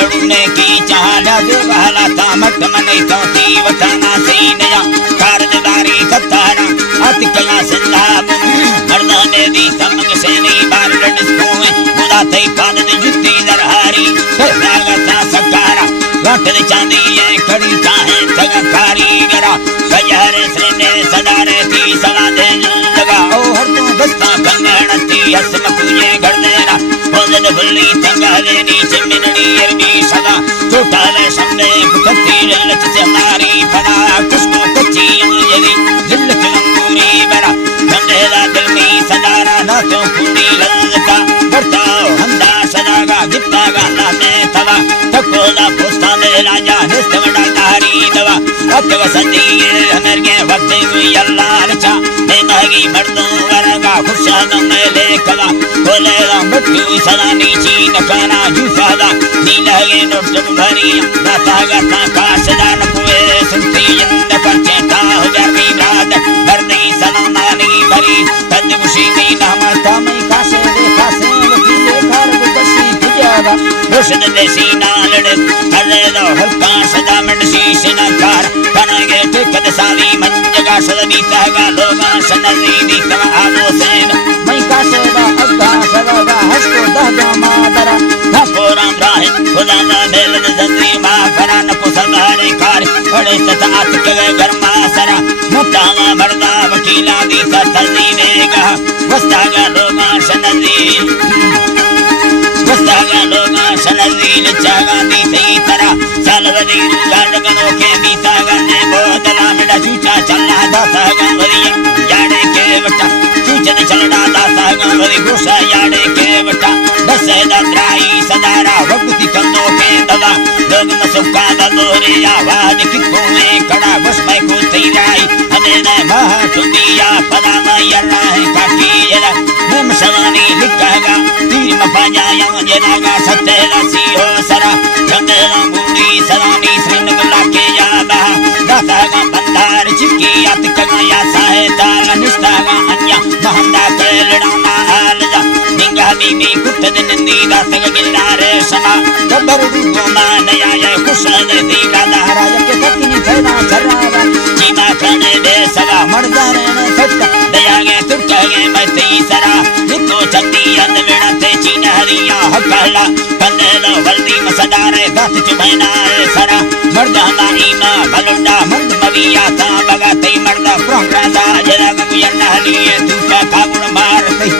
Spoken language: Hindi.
गड़ुने की चाहला देवाला तामट मने तोती वताना सीनया कारदारी ततारा अतिकला सिंधाब मर्दा ने दी तमंग सेनी बार डिस्कोए मुदा तई पाद दी जुत्ती दरहारी लागता सकारा लट दी चांदी ये खड़ी चाहे तगकारी गरा गजहरे सने सदारे थी सला दे लगा ओ हर तू दस्ता कंगणती हस मकुए घर देना बोल भुल्ली तंगाले नीचे मिनड़ी अरबी सदा छोटाले संदे कुत्ती लच से नारी फड़ा खुशबू कच्ची अंजलि जिल्लत अंगूरी बरा कंदेला दिल में सदारा ना तो कुंडी ललका बढ़ता हंदा सदागा जित्तागा लाने तवा तकोला पोस्ता दे राजा निस्त वडा तारी दवा अत्व सदी हनर के वक्त हुई अल्लाह रचा मैं महगी मर्दों वरगा खुशान में लेकला बोले मृत्यु सलानी चीन काना जूसादा नीलगे नोट भरी दाता गाता काशदा नपुए सुनती इंद परचे ता हो जाती रात मर्दी सलानी भरी तद मुशीनी नमता में काशे दे काशे वकीले खार बसी गुजारा रोशन देसी नालड़ हरे दो हल्का सदा मन शीश नकार कनगे टिकट साली मंजगा सदी तगा लोगा सनदी दी तवा आलो सेन मैं काशे दा अग्गा सगा हस्को दहगा मादरा थपोराम राहिन खुदा दा मेल जंदी मा फरान को संगारे कार बड़े सतात के गरमा सरा मुताला मर्दा वकीला दी तदी नेगा वस्तागा लोगा सनदी वस्तागा लोगा सनदी चागा दी सही तरह सालवदी गाडगनो के बीतागा ने बोतला मेरा चूचा चलना दाता गवरिया याडे के बटा चूचन चलना दाता गवरी गुस्सा याडे के बटा दसे दराई सदारा वक्ति कंदो के दवा लोग न सुका दोरे आवाज किको में कड़ा बस मैं को तैराई हने न महा दुनिया पदा मयरा है काकी येरा हम सवानी लिखगा तीर मपाया येरागा सतेला सी हो सरा जंगला गुंडी सरानी श्रीनगला के यादा दातागा बंदार चिकी अत कगया साहे ताला निस्तागा अन्या महंदा केलड़ा हालजा निंगा बीबी कुट दिनंदी दातग गिल्लारे समा कबर को मानया ये खुशन दी दादा राज के पत्नी थैना चरावा जीमा कने दे सवा मर्दारे ने सट्टा दयागे तुटगे मती सरा नितो चंदी अंद मेड़ा ते चीन हरिया हकला कनेलो वल्दी मसदारे दात चुबैना सरा मर्दा माईमा बलुंडा मंद मविया ता बगा ते मर्दा प्रोग्रादा जला गुयन हलिए तू का कागुण मार ते